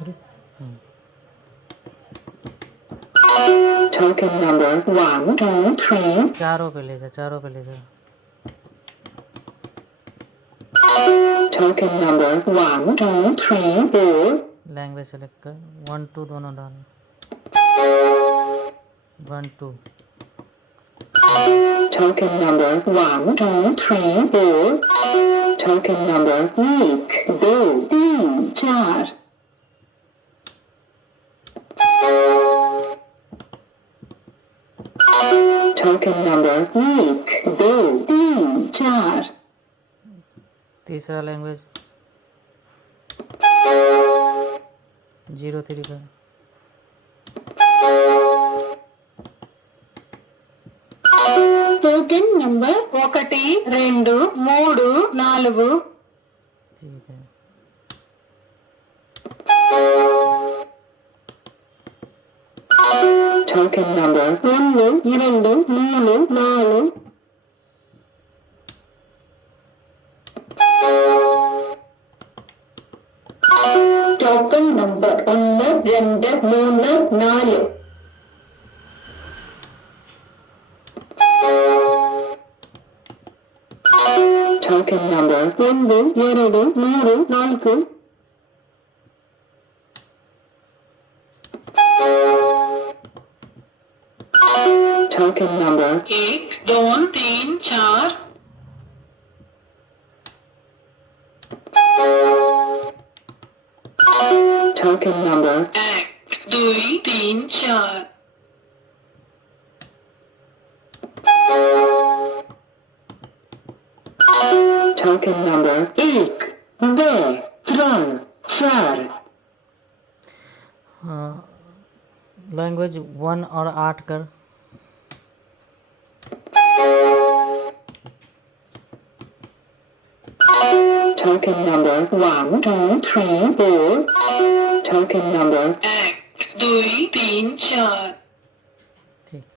अरे Token number 1, 2, 3. चारों पे ले जा Token number 1, 2, 3, 4. लैंग्वेज सेलेक्ट कर 1 2 दोनों डाल 1 2 Token number 1, 2, 3, 4. Token number 1, 2, 3, 4. Token number 1, 2, 3, 4. तीसरा लैंग्वेज 0 3 कर Token number 1, 2, 3, 4. ठीक है Token number 1, 2, 3, 4. Token number 1, 2, 3, 4. Token number 1, 2, 3, 4. Token number 1, 2, 3, 4. Token number 1, 2, 3, 4. Token number 1, 2, 3, 4. Language 1 और 8 कर Token number 1, 2, 3, 4. Token number 1, 2, 3, 4.